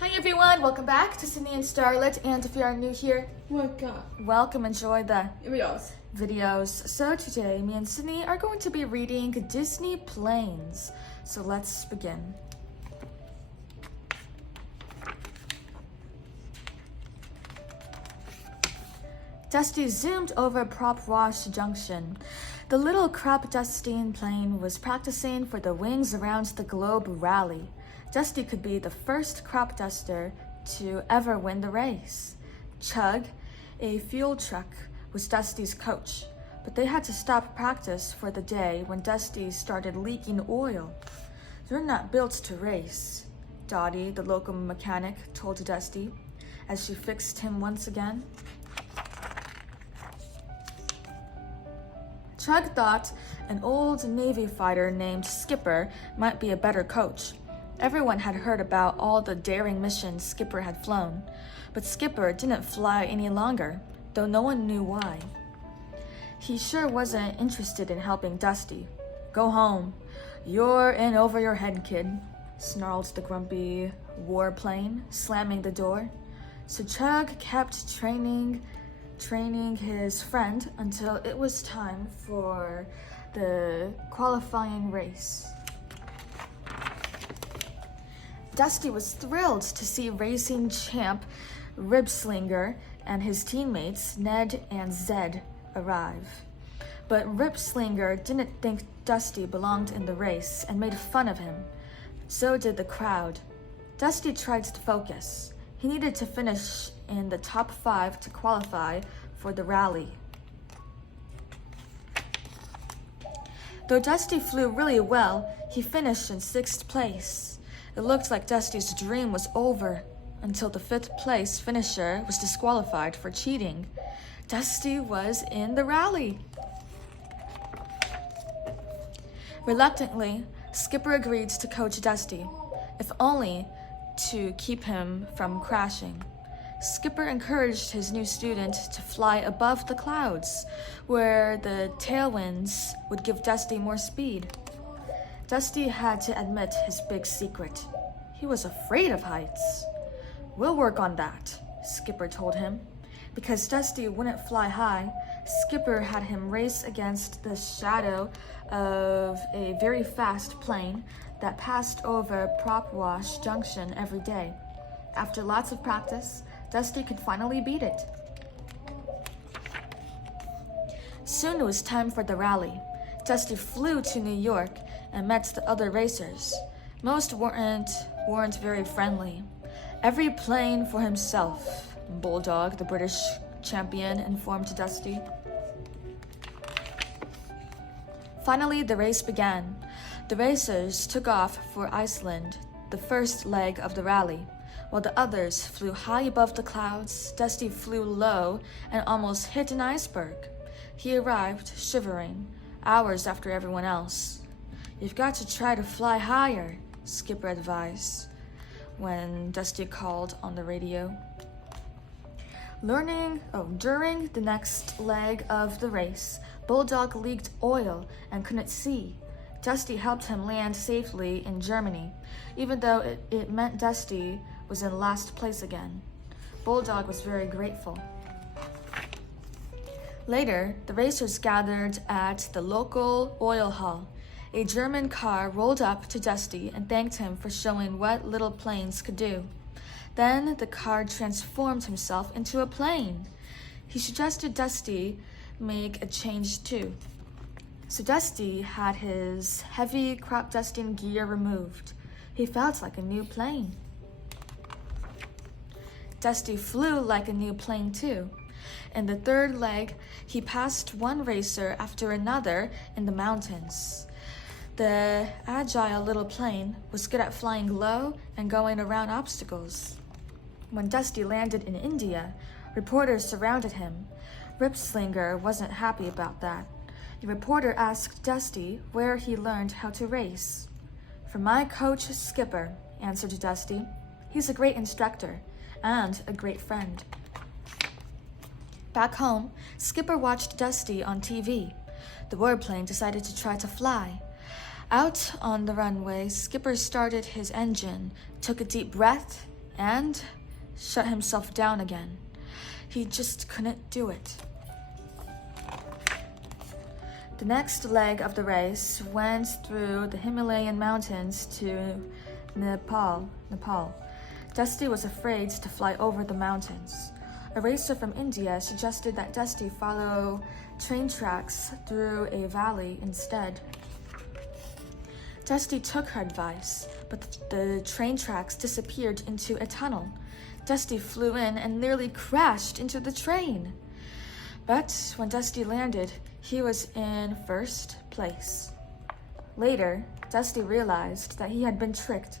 Hi everyone, welcome back to Sydney and Starlet, and if you are new here, welcome, enjoy the videos. So today, me and Sydney are going to be reading Disney Planes. So let's begin. Dusty zoomed over Prop Wash Junction. The little crop dusting plane was practicing for the Wings Around the Globe rally. Dusty could be the first crop duster to ever win the race. Chug, a fuel truck, was Dusty's coach, but they had to stop practice for the day when Dusty started leaking oil. "You're not built to race," Dottie, the local mechanic, told Dusty as she fixed him once again. Chug thought an old Navy fighter named Skipper might be a better coach. Everyone had heard about all the daring missions Skipper had flown, but Skipper didn't fly any longer, though no one knew why. He sure wasn't interested in helping Dusty. "Go home. You're in over your head, kid," snarled the grumpy warplane, slamming the door. So Chug kept training his friend until it was time for the qualifying race. Dusty was thrilled to see racing champ Ribslinger and his teammates Ned and Zed arrive. But Ribslinger didn't think Dusty belonged in the race and made fun of him. So did the crowd. Dusty tried to focus. He needed to finish in the top 5 to qualify for the rally. Though Dusty flew really well, he finished in 6th place. It looked like Dusty's dream was over until the 5th place finisher was disqualified for cheating. Dusty was in the rally. Reluctantly, Skipper agreed to coach Dusty, if only to keep him from crashing. Skipper encouraged his new student to fly above the clouds, where the tailwinds would give Dusty more speed. Dusty had to admit his big secret. He was afraid of heights. "We'll work on that," Skipper told him. Because Dusty wouldn't fly high, Skipper had him race against the shadow of a very fast plane that passed over Prop Wash Junction every day. After lots of practice, Dusty could finally beat it. Soon it was time for the rally. Dusty flew to New York and met the other racers. Most weren't very friendly. "Every plane for himself," Bulldog, the British champion, informed Dusty. Finally, the race began. The racers took off for Iceland, the first leg of the rally. While the others flew high above the clouds, Dusty flew low and almost hit an iceberg. He arrived, shivering, hours after everyone else. "You've got to try to fly higher," Skipper advised when Dusty called on the radio. During the next leg of the race, Bulldog leaked oil and couldn't see. Dusty helped him land safely in Germany, even though it meant Dusty was in last place again. Bulldog was very grateful. Later, the racers gathered at the local oil hall. A German car rolled up to Dusty and thanked him for showing what little planes could do. Then the car transformed himself into a plane. He suggested Dusty make a change too. So Dusty had his heavy crop dusting gear removed. He felt like a new plane. Dusty flew like a new plane too. In the 3rd leg, he passed one racer after another in the mountains. The agile little plane was good at flying low and going around obstacles. When Dusty landed in India, reporters surrounded him. Ripslinger wasn't happy about that. The reporter asked Dusty where he learned how to race. "From my coach, Skipper," answered Dusty. "He's a great instructor and a great friend." Back home, Skipper watched Dusty on TV. The warplane decided to try to fly. Out on the runway, Skipper started his engine, took a deep breath, and shut himself down again. He just couldn't do it. The next leg of the race went through the Himalayan mountains to Nepal. Dusty was afraid to fly over the mountains. A racer from India suggested that Dusty follow train tracks through a valley instead. Dusty took her advice, but the train tracks disappeared into a tunnel. Dusty flew in and nearly crashed into the train. But when Dusty landed, he was in first place. Later, Dusty realized that he had been tricked.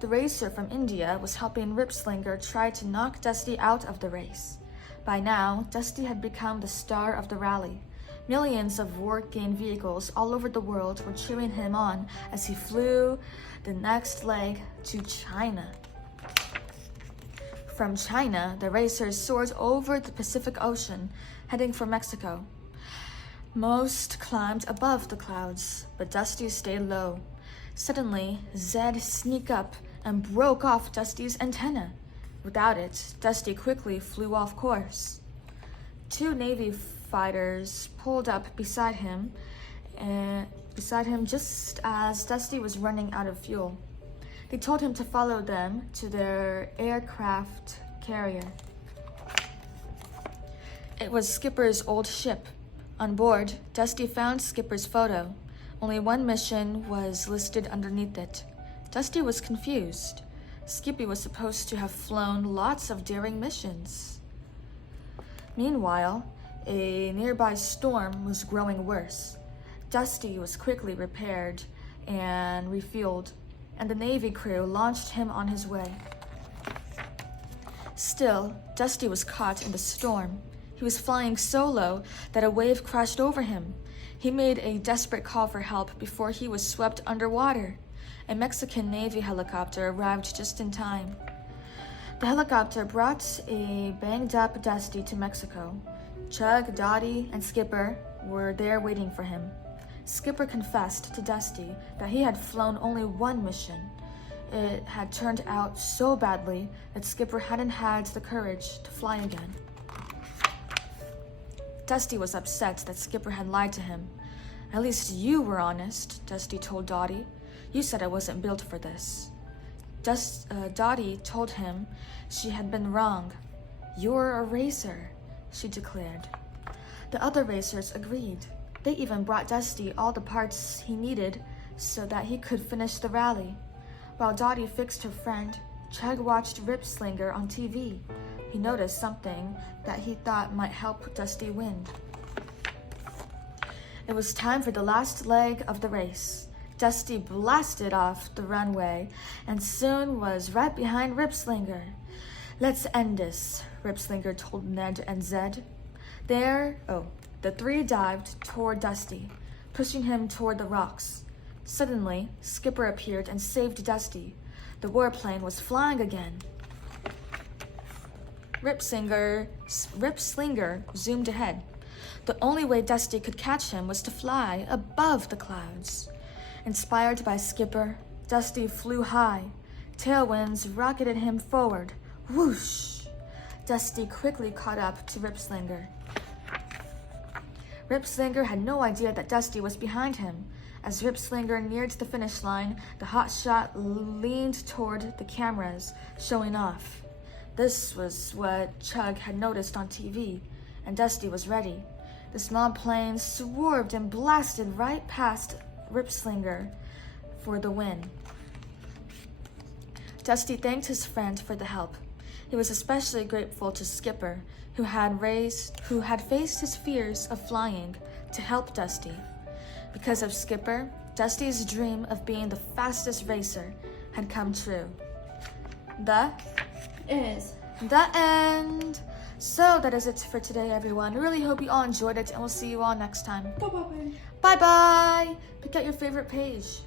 The racer from India was helping Ripslinger try to knock Dusty out of the race. By now, Dusty had become the star of the rally. Millions of working vehicles all over the world were cheering him on as he flew the next leg to China. From China, the racers soared over the Pacific Ocean, heading for Mexico. Most climbed above the clouds, but Dusty stayed low. Suddenly, Zed sneaked up and broke off Dusty's antenna. Without it, Dusty quickly flew off course. Two Navy fighters pulled up beside him just as Dusty was running out of fuel. They told him to follow them to their aircraft carrier. It was Skipper's old ship. On board, Dusty found Skipper's photo. Only one mission was listed underneath it. Dusty was confused. Skippy was supposed to have flown lots of daring missions. Meanwhile, a nearby storm was growing worse. Dusty was quickly repaired and refueled, and the Navy crew launched him on his way. Still, Dusty was caught in the storm. He was flying so low that a wave crashed over him. He made a desperate call for help before he was swept underwater. A Mexican Navy helicopter arrived just in time. The helicopter brought a banged-up Dusty to Mexico. Chug, Dottie, and Skipper were there waiting for him. Skipper confessed to Dusty that he had flown only one mission. It had turned out so badly that Skipper hadn't had the courage to fly again. Dusty was upset that Skipper had lied to him. "At least you were honest," Dusty told Dottie. "You said I wasn't built for this." Dottie told him she had been wrong. "You're a racer," she declared. The other racers agreed. They even brought Dusty all the parts he needed so that he could finish the rally. While Dottie fixed her friend, Chug watched Ripslinger on TV. He noticed something that he thought might help Dusty win. It was time for the last leg of the race. Dusty blasted off the runway and soon was right behind Ripslinger. "Let's end this," Ripslinger told Ned and Zed. The three dived toward Dusty, pushing him toward the rocks. Suddenly, Skipper appeared and saved Dusty. The warplane was flying again. Ripslinger zoomed ahead. The only way Dusty could catch him was to fly above the clouds. Inspired by Skipper, Dusty flew high. Tailwinds rocketed him forward. Whoosh! Dusty quickly caught up to Ripslinger. Ripslinger had no idea that Dusty was behind him. As Ripslinger neared the finish line, the hotshot leaned toward the cameras, showing off. This was what Chug had noticed on TV, and Dusty was ready. The small plane swerved and blasted right past Ripslinger for the win. Dusty thanked his friend for the help. He was especially grateful to Skipper, who had faced his fears of flying to help Dusty. Because of Skipper, Dusty's dream of being the fastest racer had come true. That is the end. So that is it for today, everyone. Really hope you all enjoyed it, and we'll see you all next time. Bye-bye. Bye-bye. Pick out your favorite page.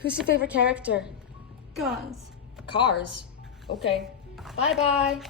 Who's your favorite character? Guys. Cars. Okay. Bye-bye.